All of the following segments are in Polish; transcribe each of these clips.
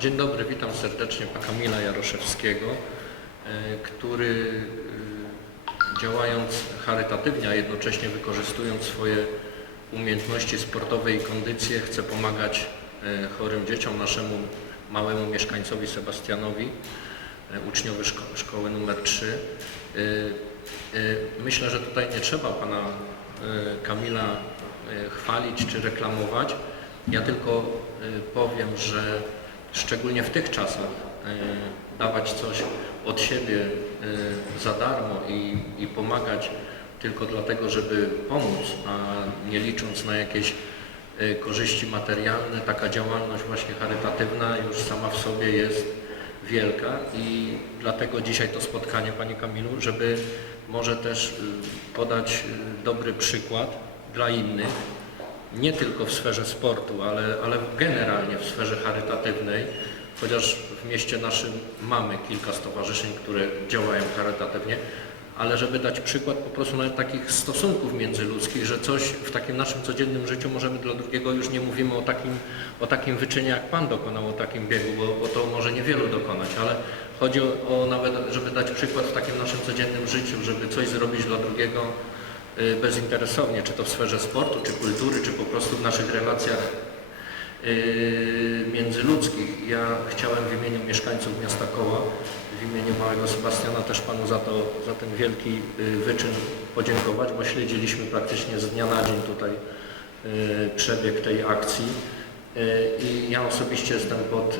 Dzień dobry, witam serdecznie pana Kamila Jaroszewskiego, e, który e, działając charytatywnie, a jednocześnie wykorzystując swoje umiejętności sportowe i kondycję chce pomagać e, chorym dzieciom, naszemu małemu mieszkańcowi Sebastianowi, uczniowi szko szkoły numer 3. E, Myślę, że tutaj nie trzeba pana e, Kamila e, chwalić czy reklamować. Ja tylko powiem, że szczególnie w tych czasach dawać coś od siebie za darmo i, i pomagać tylko dlatego, żeby pomóc, a nie licząc na jakieś korzyści materialne, taka działalność właśnie charytatywna już sama w sobie jest wielka i dlatego dzisiaj to spotkanie Panie Kamilu, żeby może też y, podać y, dobry przykład dla innych, nie tylko w sferze sportu, ale, ale generalnie w sferze charytatywnej, chociaż w mieście naszym mamy kilka stowarzyszeń, które działają charytatywnie, ale żeby dać przykład po prostu nawet takich stosunków międzyludzkich, że coś w takim naszym codziennym życiu możemy dla drugiego, już nie mówimy o takim, o takim wyczynie jak Pan dokonał, o takim biegu, bo, bo to może niewielu dokonać, ale chodzi o, nawet, żeby dać przykład w takim naszym codziennym życiu, żeby coś zrobić dla drugiego y, bezinteresownie, czy to w sferze sportu, czy kultury, czy po prostu w naszych relacjach y, międzyludzkich. Ja chciałem w imieniu mieszkańców miasta Koła, w imieniu małego Sebastiana też Panu za, to, za ten wielki y, wyczyn podziękować, bo śledziliśmy praktycznie z dnia na dzień tutaj przebieg tej akcji i ja osobiście jestem pod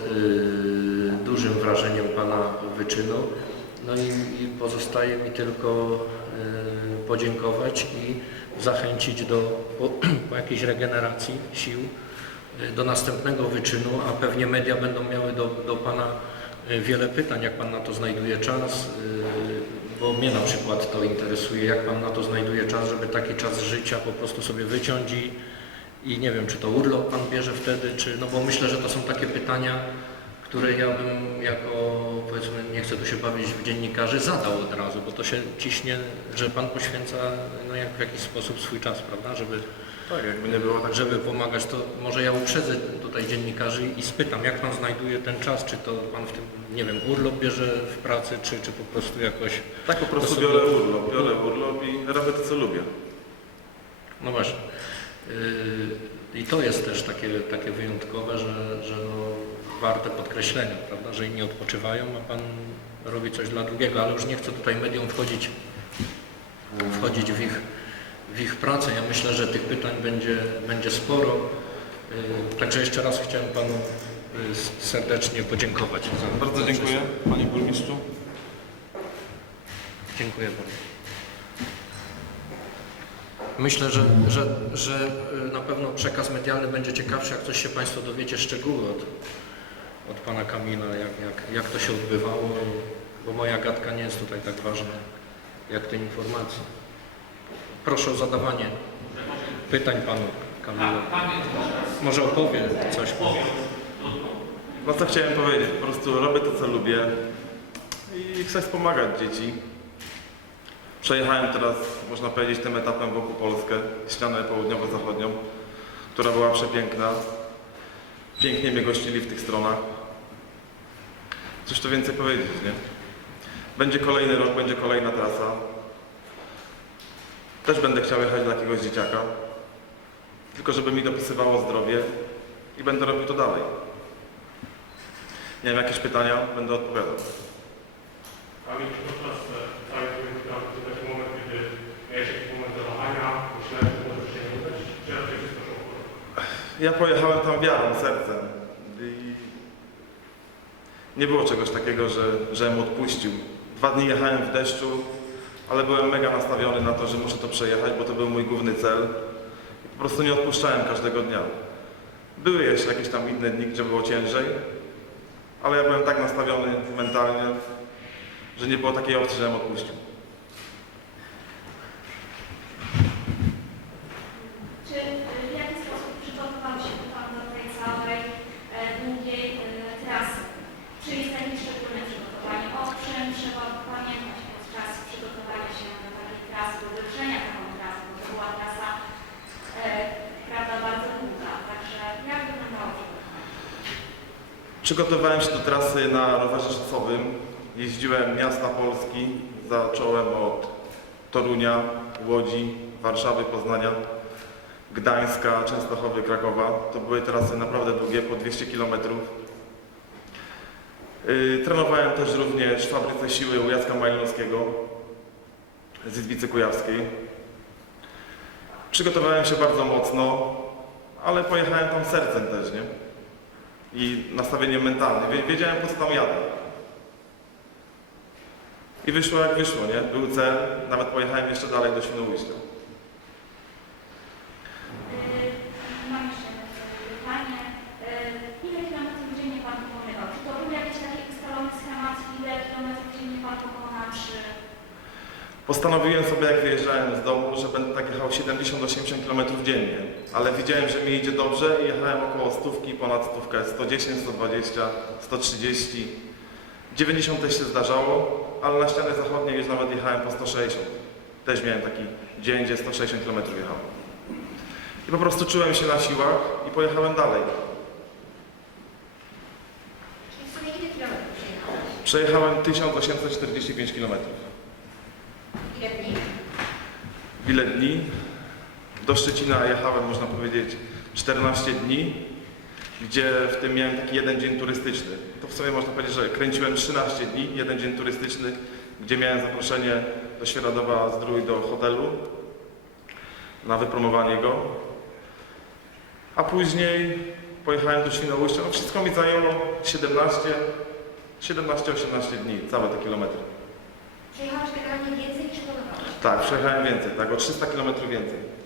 dużym wrażeniem Pana wyczynu. No i, i pozostaje mi tylko y, podziękować i zachęcić do po, po jakiejś regeneracji sił y, do następnego wyczynu, a pewnie media będą miały do, do Pana y, wiele pytań, jak Pan na to znajduje czas, bo mnie na przykład to interesuje, jak Pan na to znajduje czas, żeby taki czas życia po prostu sobie wyciąć i, i nie wiem, czy to urlop Pan bierze wtedy, czy, no bo myślę, że to są takie pytania, które ja bym jako, powiedzmy, nie chcę tu się bawić w dziennikarzy, zadał od razu, bo to się ciśnie, że Pan poświęca no, jak, w jakiś sposób swój czas, prawda, żeby, Tak, jakby nie było tak, żeby pomagać, to może ja uprzedzę tutaj dziennikarzy i spytam, jak Pan znajduje ten czas, czy to Pan w tym, nie wiem, urlop bierze w pracy, czy, czy po prostu jakoś, tak po prostu sobie- biorę urlop, biorę urlop i robię to, co lubię. no właśnie. Yy, I to jest też takie, takie wyjątkowe, że, że no, warte podkreślenia, prawda, że inni odpoczywają, a Pan robi coś dla drugiego, ale już nie chcę tutaj mediom wchodzić, wchodzić w ich, w ich pracę. Ja myślę, że tych pytań będzie, będzie sporo. Yy, Także jeszcze raz chciałem Panu yy, serdecznie podziękować. Za, Bardzo dziękuję, Panie Burmistrzu. Dziękuję bardzo. Myślę, że, że, że y, na pewno przekaz medialny będzie ciekawszy, jak coś się Państwo dowiecie szczegóły od, od Pana Kamila, jak, jak, jak to się odbywało, bo moja gadka nie jest tutaj tak ważna, jak te informacje. Proszę o zadawanie pytań Panu Kamilu. Może opowie coś. No co chciałem powiedzieć, po prostu robię to, co lubię i chcę wspomagać dzieci. Przejechałem teraz, można powiedzieć, tym etapem wokół Polskę, ścianę południowo-zachodnią, która była przepiękna. Pięknie mnie gościli w tych stronach. Coś tu więcej powiedzieć, nie? Będzie kolejny rok, będzie kolejna trasa. Też będę chciał jechać dla jakiegoś dzieciaka. Tylko żeby mi dopisywało zdrowie i będę robił to dalej. Nie wiem, jakieś pytania? Będę odpowiadał. Panie podczas e, całej tej wyprawy to taki moment, kiedy miałeś jakiś moment załamania, myślałem, że możesz się nie udać, czy raczej wszystko szło w porządku? Ja pojechałem tam wiarą, sercem. I nie było czegoś takiego, że, żem odpuścił. Dwa dni jechałem w deszczu, ale byłem mega nastawiony na to, że muszę to przejechać, bo to był mój główny cel. I po prostu nie odpuszczałem każdego dnia. Były jeszcze jakieś tam inne dni, gdzie było ciężej, ale ja byłem tak nastawiony mentalnie, że nie było takiej opcji, żebym odpuścił. Czy y, w jaki sposób przygotował się Pan do tej całej e, długiej e, trasy? Czy jest jakieś szczególne przygotowanie? O czym trzeba pamiętać podczas przygotowania się do takiej trasy, do wyruszenia taką trasę? Przygotowałem się do trasy na rowerze szosowym. Jeździłem miasta Polski. Zacząłem od Torunia, Łodzi, Warszawy, Poznania, Gdańska, Częstochowy, Krakowa. To były trasy naprawdę długie, po 200 km. Yy, trenowałem też również w fabryce siły u Jacka Majlowskiego z Izbicy Kujawskiej. Przygotowałem się bardzo mocno, ale pojechałem tam sercem też, nie? I nastawieniem mentalnym. Wie- Wiedziałem po co tam jadę. I wyszło jak wyszło, nie? Był cel, nawet pojechałem jeszcze dalej do Świnoujścia. Mam jeszcze pytanie. Ile kilometrów dziennie Pan pokonywał? Czy to był jakiś taki ustalony schemat, ile kilometrów dziennie Pan pokona, czy... Postanowiłem sobie, jak wyjeżdżałem z domu, że będę tak jechał 70-80 km dziennie. Ale widziałem, że mi idzie dobrze i jechałem około stówki, ponad stówkę, 110, 120, 130. 90 też się zdarzało, ale na ścianie zachodniej już nawet jechałem po 160. Też miałem taki dzień, gdzie 160 km jechałem. I po prostu czułem się na siłach i pojechałem dalej. Czyli w sumie ile kilometrów przejechałeś? Przejechałem 1845 km. Ile dni? Ile dni? Do Szczecina jechałem, można powiedzieć, 14 dni, gdzie w tym miałem taki jeden dzień turystyczny. To w sumie można powiedzieć, że kręciłem 13 dni, jeden dzień turystyczny, gdzie miałem zaproszenie do Świeradowa Zdrój do hotelu na wypromowanie go. A później pojechałem do Świnoujścia. No wszystko mi zajęło 17, 17-18 dni, całe te kilometry. Przejechałeś generalnie więcej niż planowałeś? Tak, przejechałem więcej, tak, o 300 km więcej.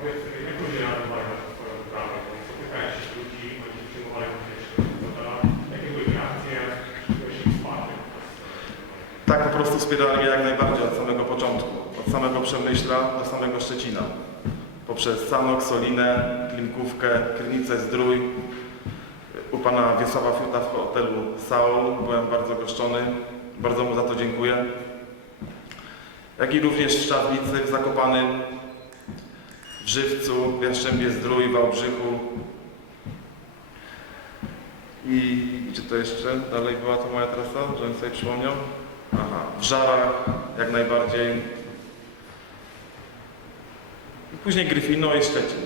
Powiedz, jak ludzie reagowali na Twoją wyprawę? Spotykałeś się z ludzi, oni się przyjmowali do pierwszego hotela. Jakie były reakcje? Czy byłeś ich wsparty? Tak, po prostu wspierali mnie jak najbardziej od samego początku. Od samego Przemyśla do samego Szczecina. Poprzez Sanok, Solinę, Klimkówkę, Krynicę, Zdrój. U pana Wiesława Fiuta w hotelu Saul byłem bardzo goszczony. Bardzo mu za to dziękuję. Jak i również w Szczawicy, w Zakopanym, w Żywcu, w Jastrzębie Zdrój, w Wałbrzychu. I gdzie to jeszcze dalej była to moja trasa, żebym sobie przypomniał? Aha, w Żarach jak najbardziej. I później Gryfino i Szczecin.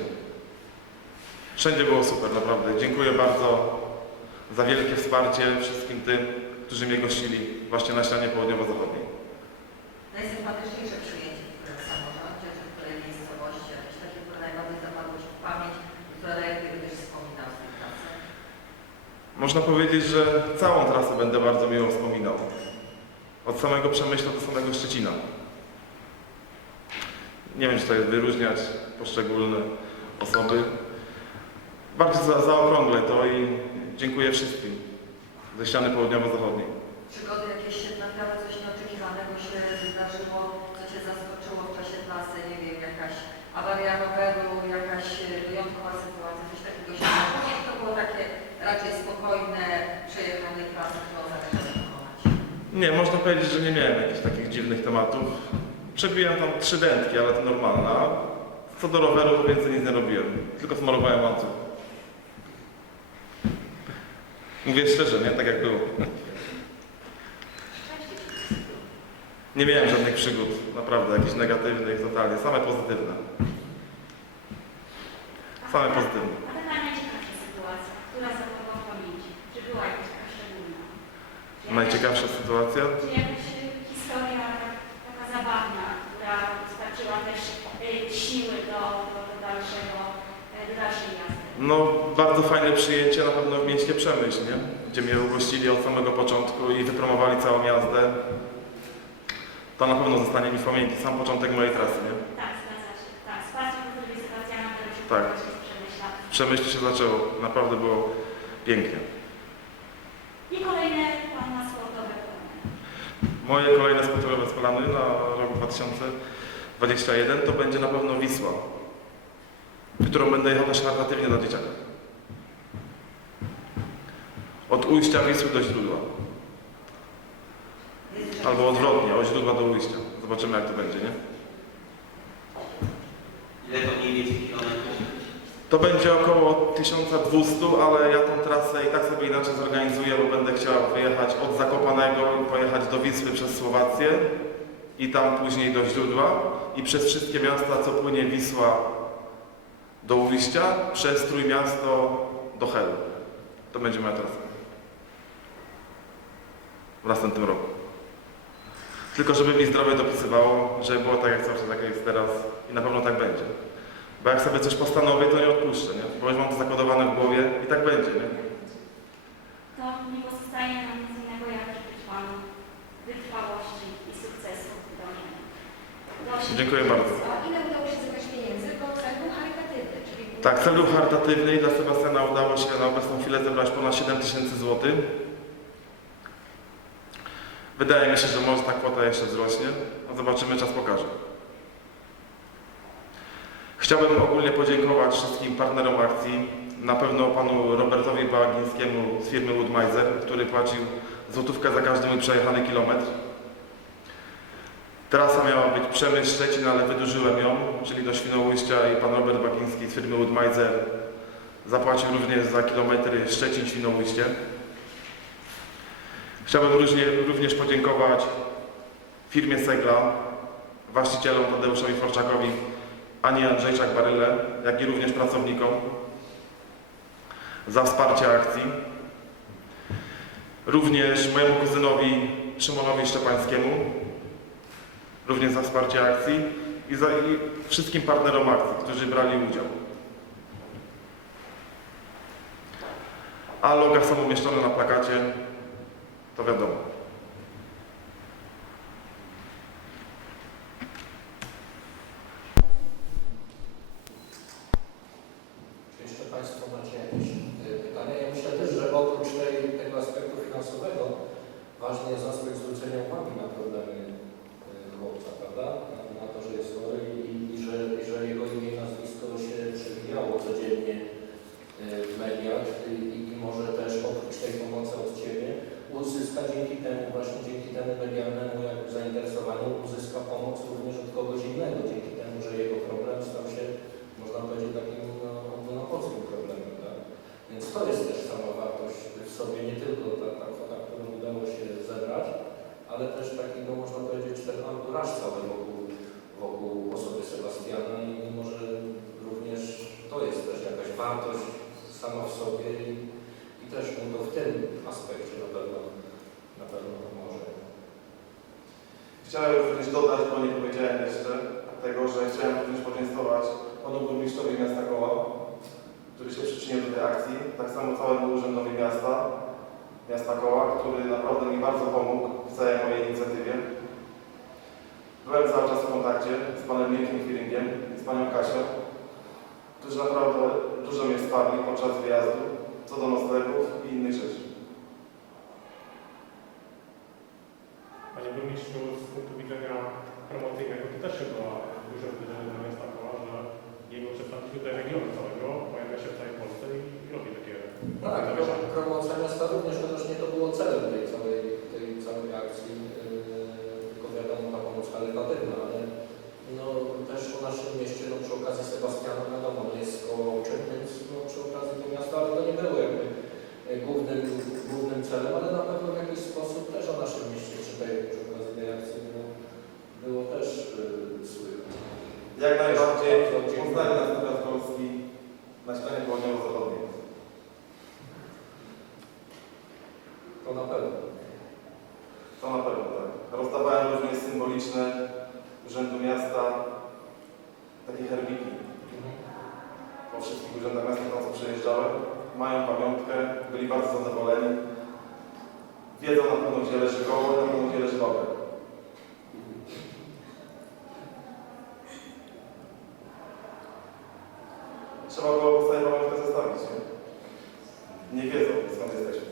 Wszędzie było super, naprawdę. Dziękuję bardzo za wielkie wsparcie wszystkim tym, którzy mnie gościli właśnie na ścianie południowo-zachodniej. Najsympatyczniejsze przyjęcie w którym samorządzie, czy w której miejscowości, jakieś takie, które najbardziej zapadło Ci w pamięć, które najlepiej będziesz wspominał z tej pracy? Można powiedzieć, że całą trasę będę bardzo miło wspominał. Od samego Przemyśla do samego Szczecina. Nie wiem, czy jest wyróżniać poszczególne osoby. Bardziej za, zaokrąglę to i dziękuję wszystkim ze ściany południowo-zachodniej. Przygody jakieś naprawdę coś nieoczekiwanego się wydarzyło, co Cię zaskoczyło w czasie trasy, nie wiem, jakaś awaria roweru, jakaś wyjątkowa sytuacja, coś takiego się wydarzyło. Nie, to było takie raczej spokojne przejechanie trasy. Nie, można powiedzieć, że nie miałem jakichś takich dziwnych tematów. Przebiłem tam trzy dętki, ale to normalne. Co do roweru, to więcej nic nie robiłem. Tylko smarowałem łańcuch. Mówię szczerze, nie? Tak jak było. Nie miałem żadnych przygód, naprawdę, jakichś negatywnych, totalnie. Same pozytywne. Same pozytywne. A taka najciekawsza sytuacja, która zapadła w pamięci? Czy była jakaś taka szczególna? Czy jakaś- Najciekawsza sytuacja? Jakaś historia tak- taka zabawna, która dostarczyła też y, siły do, do, dalszego, y, do dalszej jazdy? No, bardzo fajne przyjęcie na pewno w mieście Przemyśl, nie? Gdzie mnie ugościli od samego początku i wypromowali całą jazdę. To na pewno zostanie mi w pamięci, sam początek mojej trasy, nie? Tak, zgadza się. Tak, z pasją kultury sytuacjami, które się Tak. Przemyśla. W Przemyślu się zaczęło, naprawdę było pięknie. I kolejne. Moje kolejne sportowe plany na rok 2021 to będzie na pewno Wisła, którą będę jechał też charytatywnie dla dzieciaka. Od ujścia Wisły do źródła. Albo odwrotnie, od źródła do ujścia. Zobaczymy jak to będzie, nie? Ile to mniej więcej? To będzie około 1200, ale ja tą trasę i tak sobie inaczej zorganizuję, bo będę chciał wyjechać od Zakopanego, pojechać do Wisły przez Słowację i tam później do źródła i przez wszystkie miasta, co płynie Wisła do ujścia, przez Trójmiasto do Helu. To będzie moja trasa. W następnym roku. Tylko żeby mi zdrowie dopisywało, żeby było tak jak cały czas, tak jak jest teraz i na pewno tak będzie. Bo jak sobie coś postanowię, to nie odpuszczę, nie? Bo już mam to zakodowane w głowie i tak będzie, nie? To nie pozostaje nam nic innego, jak Panu wytrwałości i sukcesu w dążeniu. Do Dziękuję bardzo. A ile udało się zebrać pieniędzy? Bo cel charytatywny, czyli... Tak, cel był charytatywny i dla Sebastiana udało się na obecną chwilę zebrać ponad 7 tysięcy złotych. Wydaje mi się, że może ta kwota jeszcze wzrośnie. No zobaczymy, czas pokaże. Chciałbym ogólnie podziękować wszystkim partnerom akcji. Na pewno panu Robertowi Bagińskiemu z firmy Woodmiser, który płacił złotówkę za każdy przejechany kilometr. Trasa miała być Przemyśl Szczecin, ale wydłużyłem ją, czyli do Świnoujścia i pan Robert Bagiński z firmy Woodmiser zapłacił również za kilometry Szczecin-Świnoujście. Chciałbym również podziękować firmie Segla, właścicielom Tadeuszowi Forczakowi, Ani Andrzejczak-Baryle, jak i również pracownikom za wsparcie akcji. Również mojemu kuzynowi Szymonowi Szczepańskiemu, również za wsparcie akcji i, za, i wszystkim partnerom akcji, którzy brali udział. A loga są umieszczone na plakacie, to wiadomo. Czy jeszcze Państwo macie jakieś y, pytania? Ja myślę też, że oprócz tej, tego aspektu finansowego ważny jest aspekt zwrócenia uwagi na problemy y, chłopca, prawda? Na, na to, że jest chory i, i, że, i że jego imię i nazwisko się przewijało codziennie y, w mediach i, i, i może też oprócz tej pomocy od Ciebie uzyska dzięki temu, właśnie dzięki temu medialnemu jakby zainteresowaniu, uzyska pomoc również od kogoś innego, dzięki temu, że jego problem stał się, można powiedzieć, takim no, ogólnopolskim problemem, tak? Więc to jest też sama wartość w sobie, nie tylko ta, ta kwota, którą udało się zebrać, ale też taki, no można powiedzieć, ten anturaż cały wokół, wokół osoby Sebastiana i mimo, że również to jest też jakaś wartość sama w sobie i, też to w tym aspekcie na pewno, na pewno pomoże. Chciałem również dodać, bo nie powiedziałem jeszcze tego, że chciałem również podziękować panu burmistrzowi miasta Koła, który się przyczynił do tej akcji, tak samo całemu urzędowi miasta, miasta Koła, który naprawdę mi bardzo pomógł w całej mojej inicjatywie. Byłem cały czas w kontakcie z panem Mirkiem Firingiem i z panią Kasią, którzy naprawdę dużo mnie wsparli podczas wyjazdu, co do noclegów i innych rzeczy. Panie Burmistrzu, z punktu widzenia promocyjnego to też chyba duże wydarzenie dla miasta Koła, że jego przedstawiciel tutaj regionu całego pojawia się w całej Polsce i, robi takie Tak, promocja miasta również, chociaż nie to było celem tej całej, tej całej akcji, yy, tylko wiadomo ta pomoc charytatywna, ale no, też o naszym mieście, no przy okazji Sebastiana, wiadomo, no jest koło uczeń, więc no, przy okazji to miasta, ale to nie było jakby yy, głównym, głównym celem, ale na pewno w jakiś sposób też o naszym mieście przy, tej, przy okazji tej akcji no, było też yy, słychać. Jak najbardziej uznali nas teraz Polski na ścianie południowo-zachodniej. To na pewno. Trzeba było sobie pamiątkę zostawić, nie? Nie wiedzą, skąd jesteśmy.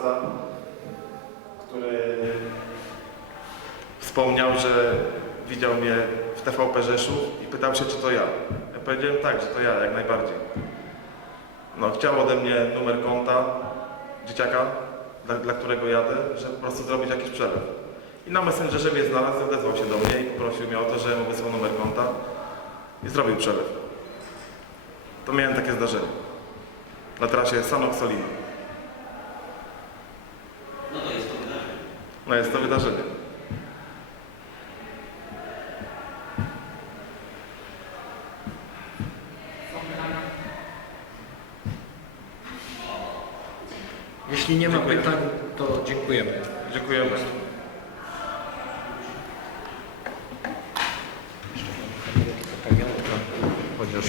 Kierowca, który wspomniał, że widział mnie w TVP Rzeszów i pytał się, czy to ja. Ja powiedziałem tak, że to ja, jak najbardziej. No, chciał ode mnie numer konta dzieciaka, dla, dla którego jadę, żeby po prostu zrobić jakiś przelew. I na Messengerze mnie znalazł, odezwał się do mnie i poprosił mnie o to, że mu wysłał numer konta i zrobił przelew. To miałem takie zdarzenie. Na trasie Sanok-Solina. No to jest to wydarzenie. No jest to wydarzenie. Jeśli nie ma Dziękuję. pytań, to dziękujemy. Dziękujemy. Pamiątka, chociaż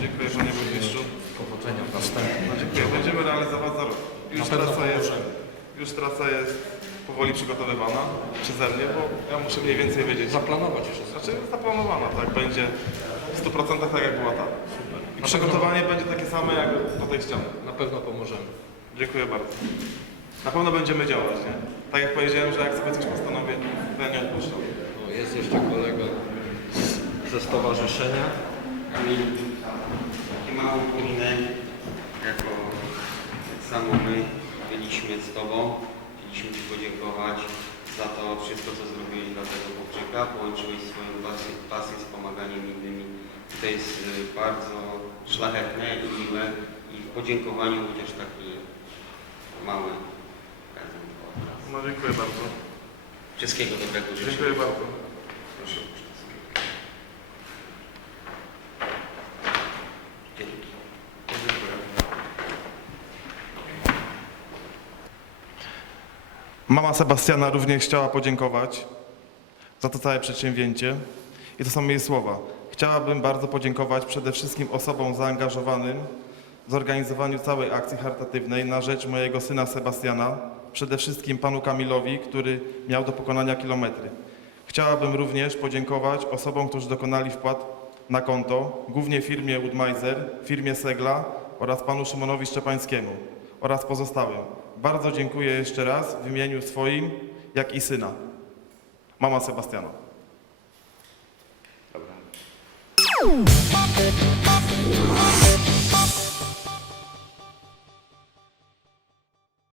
Dziękuję Panie Burmistrzu. powodzenia w następnym. No, dziękuję. Będziemy realizować za rok. Już Na pewno trasa, jest, pomożemy. już trasa jest powoli przygotowywana przeze mnie, bo ja muszę mniej więcej wiedzieć. Zaplanować jeszcze. Znaczy zaplanowana, tak, będzie w 100% tak jak była ta. I Na przygotowanie będzie takie same jak do tej ściany. Na pewno pomożemy. Dziękuję bardzo. Na pewno będziemy działać, nie? Tak jak powiedziałem, że jak sobie coś postanowię, to ja nie odpuszczam. O, jest jeszcze kolega z- ze stowarzyszenia. Kamil, taki mały pominek, jako tak samo my byliśmy z Tobą. Chcieliśmy Ci podziękować za to wszystko, co zrobiłeś dla tego chłopczyka. Połączyłeś swoją pasję, pasję z pomaganiem innymi. To jest y, bardzo szlachetne i miłe i w podziękowaniu chociaż taki mały prezent. No dziękuję bardzo. Wszystkiego dobrego życzę. Dziękuję bardzo. Proszę. Dzięki. Dziękuję. Mama Sebastiana również chciała podziękować za to całe przedsięwzięcie. I to są jej słowa. Chciałabym bardzo podziękować przede wszystkim osobom zaangażowanym w zorganizowaniu całej akcji charytatywnej na rzecz mojego syna Sebastiana, przede wszystkim panu Kamilowi, który miał do pokonania kilometry. Chciałabym również podziękować osobom, którzy dokonali wpłat na konto, głównie firmie Woodmiser, firmie Segla oraz panu Szymonowi Szczepańskiemu oraz pozostałym. Bardzo dziękuję jeszcze raz w imieniu swoim, jak i syna. Mama Sebastiana. Dobra.